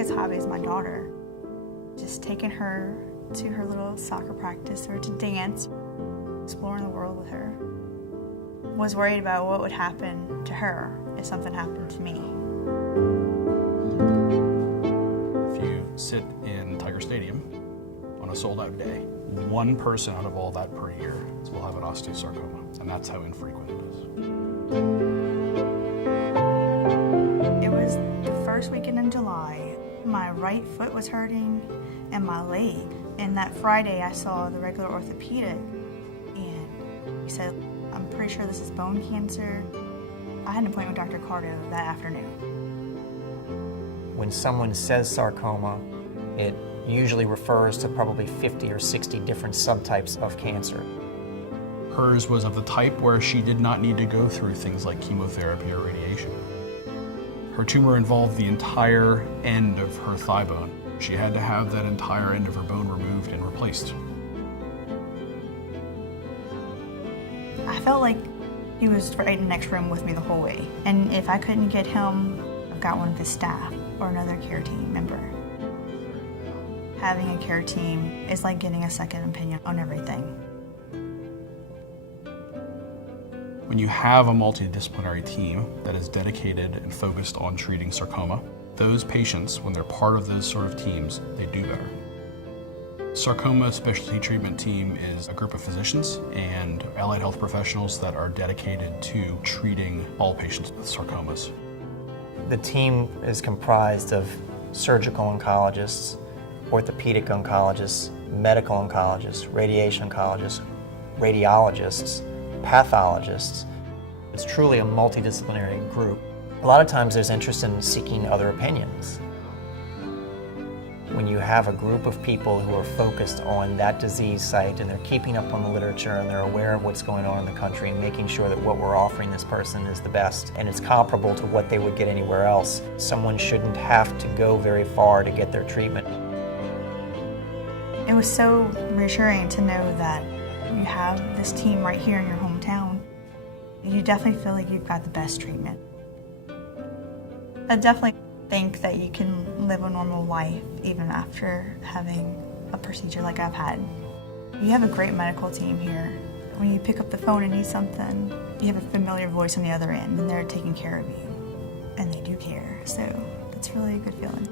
biggest hobby is my daughter. Just taking her to her little soccer practice or to dance, exploring the world with her. Was worried about what would happen to her if something happened to me. If you sit in Tiger Stadium on a sold-out day, one person out of all that per year will have an osteosarcoma, and that's how infrequent it is. It was the first weekend in July. My right foot was hurting and my leg. And that Friday I saw the regular orthopedic and he said, I'm pretty sure this is bone cancer. I had an appointment with Dr. Cardo that afternoon. When someone says sarcoma, it usually refers to probably 50 or 60 different subtypes of cancer. Hers was of the type where she did not need to go through things like chemotherapy or radiation. Her tumor involved the entire end of her thigh bone. She had to have that entire end of her bone removed and replaced. I felt like he was right in the next room with me the whole way. And if I couldn't get him, I've got one of his staff or another care team member. Having a care team is like getting a second opinion on everything. When you have a multidisciplinary team that is dedicated and focused on treating sarcoma, those patients, when they're part of those sort of teams, they do better. Sarcoma Specialty Treatment Team is a group of physicians and allied health professionals that are dedicated to treating all patients with sarcomas. The team is comprised of surgical oncologists, orthopedic oncologists, medical oncologists, radiation oncologists, radiologists, pathologists. It's truly a multidisciplinary group. A lot of times there's interest in seeking other opinions. When you have a group of people who are focused on that disease site and they're keeping up on the literature and they're aware of what's going on in the country and making sure that what we're offering this person is the best and it's comparable to what they would get anywhere else, someone shouldn't have to go very far to get their treatment. It was so reassuring to know that you have this team right here in your hometown. You definitely feel like you've got the best treatment. I definitely think that you can live a normal life even after having a procedure like I've had. You have a great medical team here. When you pick up the phone and need something, you have a familiar voice on the other end and they're taking care of you. And they do care, so that's really a good feeling.